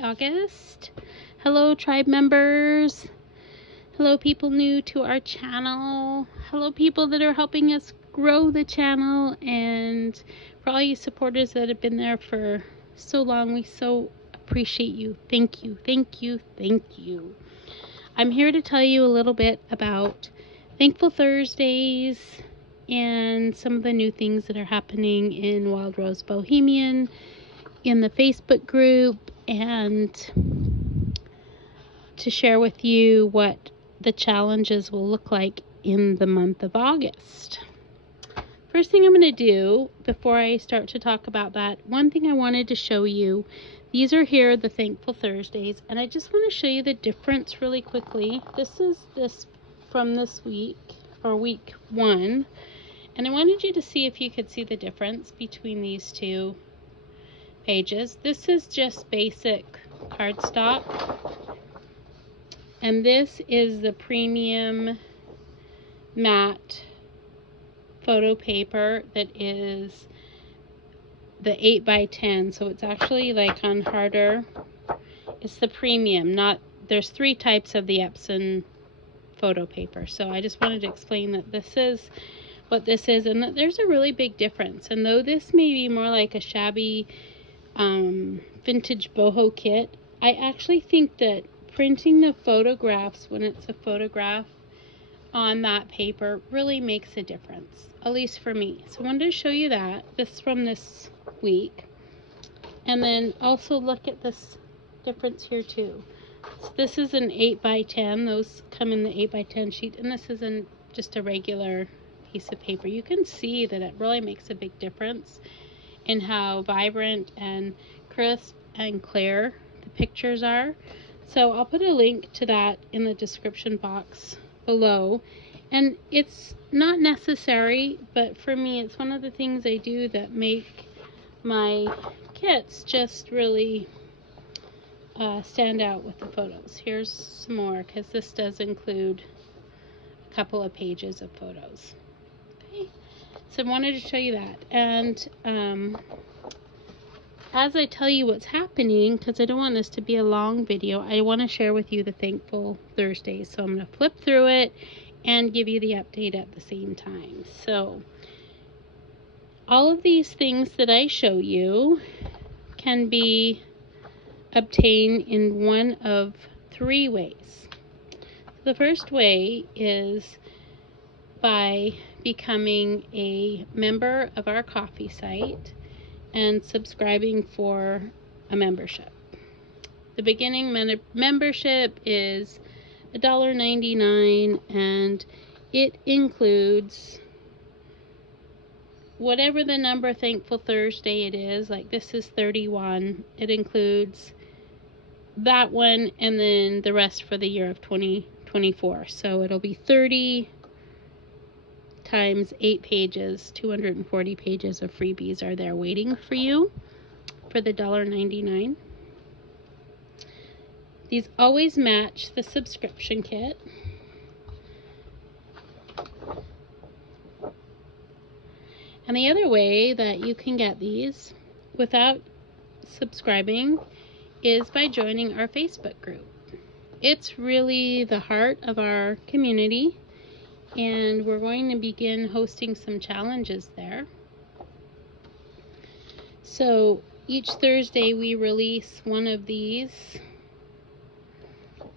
Happy August. Hello, tribe members. Hello, people new to our channel. Hello, people that are helping us grow the channel. And for all you supporters that have been there for so long, we so appreciate you. Thank you, thank you, thank you. I'm here to tell you a little bit about Thankful Thursdays and some of the new things that are happening in Wild Rose Bohemian, in the Facebook group, and to share with you what the challenges will look like in the month of August. First thing I'm going to do before I start to talk about that, one thing I wanted to show you, these are here, the Thankful Thursdays, and I just want to show you the difference really quickly. This is this from this week, or week 1, and I wanted you to see if you could see the difference between these two pages. This is just basic cardstock, and this is the premium matte photo paper that is the 8x10, so it's actually like on harder. It's the premium, not, there's 3 types of the Epson photo paper, so I just wanted to explain that this is what this is, and that there's a really big difference. And though this may be more like a shabby vintage boho kit, I actually think that printing the photographs when it's a photograph on that paper really makes a difference, at least for me. So I wanted to show you that, this from this week. And then also look at this difference here too. So this is an 8x10, those come in the 8x10 sheet, and this is just a regular piece of paper. You can see that it really makes a big difference in how vibrant and crisp and clear the pictures are. So I'll put a link to that in the description box below. And it's not necessary, but for me it's one of the things I do that make my kits just really stand out with the photos. Here's some more, because this does include a couple of pages of photos. Okay, so I wanted to show you that. And as I tell you what's happening, because I don't want this to be a long video, I want to share with you the Thankful Thursdays. So I'm going to flip through it and give you the update at the same time. So all of these things that I show you can be obtained in one of 3 ways. The first way is by becoming a member of our coffee site and subscribing for a membership. The beginning membership is $1.99, and it includes whatever the number Thankful Thursday it is. Like this is 31. It includes that one and then the rest for the year of 2024. So it'll be 30 times 8 pages, 240 pages of freebies are there waiting for you for the $1.99. These always match the subscription kit. And the other way that you can get these without subscribing is by joining our Facebook group. It's really the heart of our community, and we're going to begin hosting some challenges there. So each Thursday we release one of these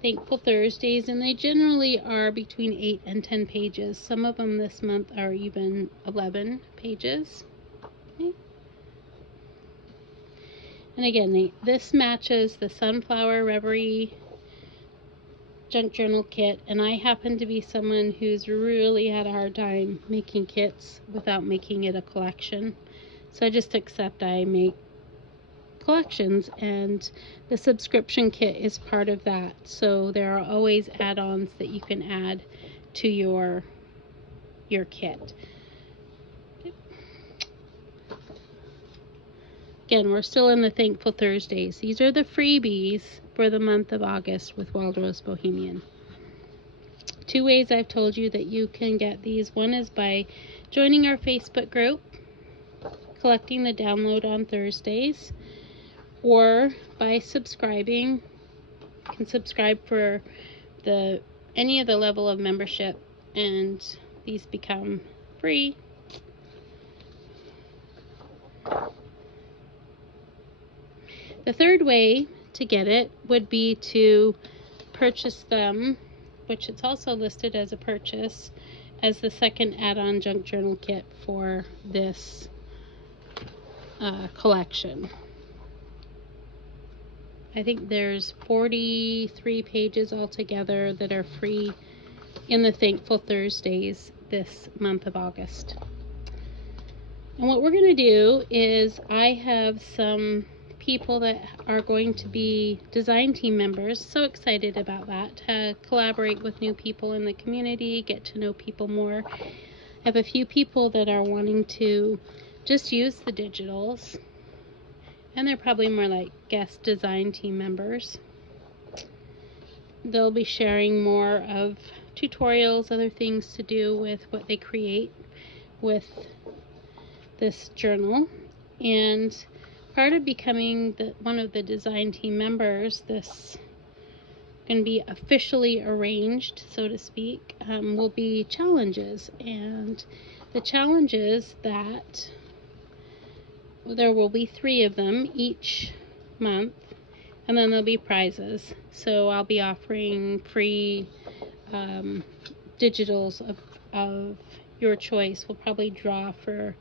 Thankful Thursdays, and they generally are between 8 and 10 pages. Some of them this month are even 11 pages. Okay. And again, this matches the Sunflower Reverie Junk Journal kit, and I happen to be someone who's really had a hard time making kits without making it a collection. So I just accept I make collections, and the subscription kit is part of that. So there are always add-ons that you can add to your kit. Again, we're still in the Thankful Thursdays. These are the freebies for the month of August with Wild Rose Bohemian. 2 ways I've told you that you can get these. One is by joining our Facebook group, collecting the download on Thursdays, or by subscribing. You can subscribe for any of the level of membership, and these become free. The third way to get it would be to purchase them, which it's also listed as a purchase, as the second add-on junk journal kit for this collection. I think there's 43 pages altogether that are free in the Thankful Thursdays this month of August. And what we're going to do is, I have some people that are going to be design team members. So excited about that, to collaborate with new people in the community, get to know people more. I have a few people that are wanting to just use the digitals, and they're probably more like guest design team members. They'll be sharing more of tutorials, other things to do with what they create with this journal. And part of becoming one of the design team members, this going to be officially arranged, so to speak, will be challenges. And the challenges that there will be 3 of them each month, and then there'll be prizes. So I'll be offering free digitals of your choice. We'll probably draw for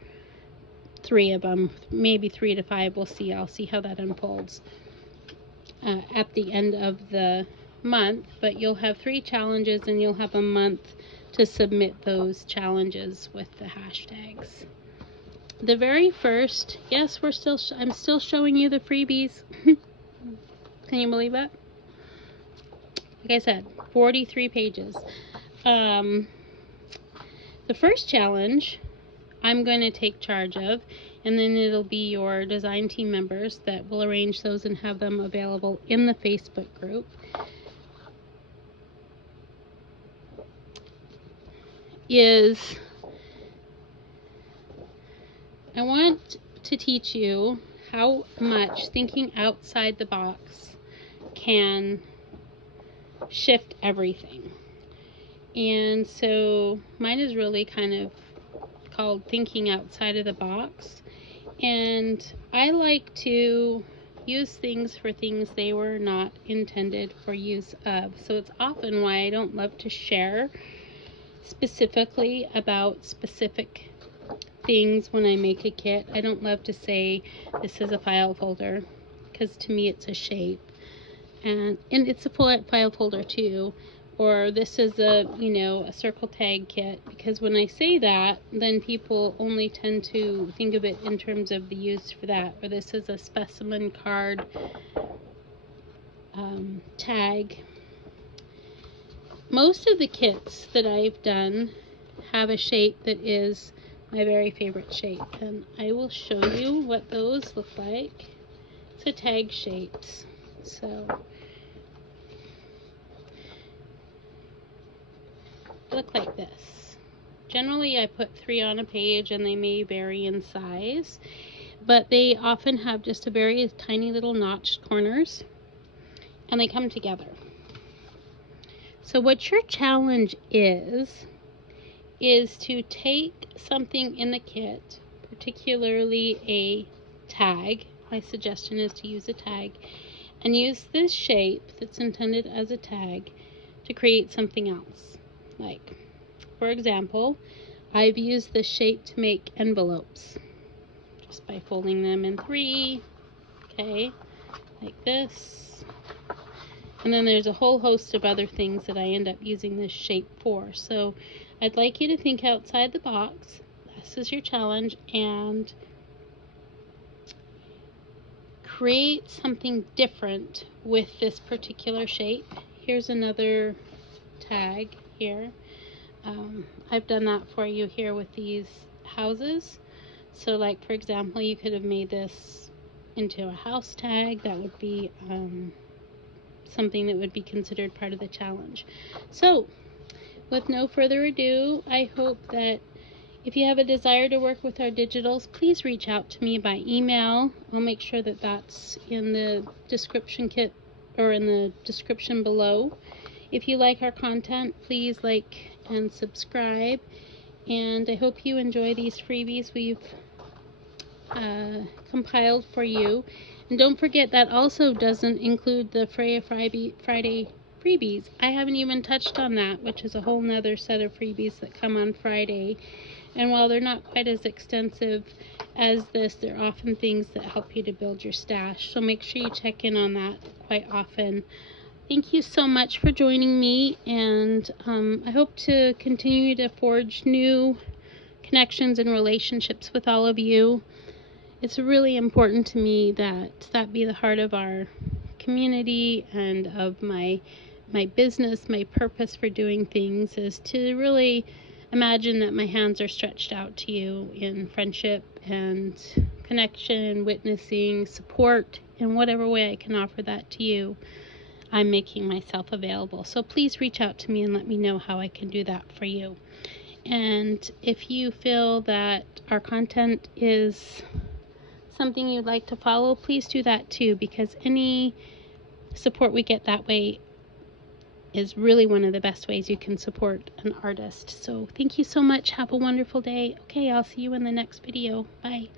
3 of them, maybe 3 to 5. We'll see. I'll see how that unfolds at the end of the month. But you'll have 3 challenges, and you'll have a month to submit those challenges with the hashtags. The very first, yes, I'm still showing you the freebies. Can you believe that? Like I said, 43 pages. The first challenge I'm going to take charge of, and then it'll be your design team members that will arrange those and have them available in the Facebook group. I want to teach you how much thinking outside the box can shift everything. And so mine is really kind of called Thinking Outside of the Box. And I like to use things for things they were not intended for use of. So it's often why I don't love to share specifically about specific things when I make a kit. I don't love to say this is a file folder, because to me it's a shape, and it's a file folder too, or this is a circle tag kit, because when I say that, then people only tend to think of it in terms of the use for that. Or this is a specimen card tag. Most of the kits that I've done have a shape that is my very favorite shape, and I will show you what those look like. It's a tag shapes. So look like this. Generally I put 3 on a page, and they may vary in size, but they often have just a very tiny little notched corners, and they come together. So what your challenge is to take something in the kit, particularly a tag. My suggestion is to use a tag, and use this shape that's intended as a tag to create something else. Like, for example, I've used this shape to make envelopes, just by folding them in 3, okay, like this. And then there's a whole host of other things that I end up using this shape for. So I'd like you to think outside the box. This is your challenge, and create something different with this particular shape. Here's another tag here. I've done that for you here with these houses. So like, for example, you could have made this into a house tag. That would be something that would be considered part of the challenge. So with no further ado, I hope that If you have a desire to work with our digitals, please reach out to me by email. I'll make sure that that's in the description kit or in the description below. If you like our content, please like and subscribe. And I hope you enjoy these freebies we've compiled for you. And don't forget, that also doesn't include the Freya Friday freebies. I haven't even touched on that, which is a whole nother set of freebies that come on Friday. And while they're not quite as extensive as this, they're often things that help you to build your stash. So make sure you check in on that quite often. Thank you so much for joining me, and I hope to continue to forge new connections and relationships with all of you. It's really important to me that be the heart of our community and of my business. My purpose for doing things is to really imagine that my hands are stretched out to you in friendship and connection, witnessing, support, in whatever way I can offer that to you. I'm making myself available. So please reach out to me and let me know how I can do that for you. And if you feel that our content is something you'd like to follow, please do that too, because any support we get that way is really one of the best ways you can support an artist. So thank you so much. Have a wonderful day. Okay, I'll see you in the next video. Bye.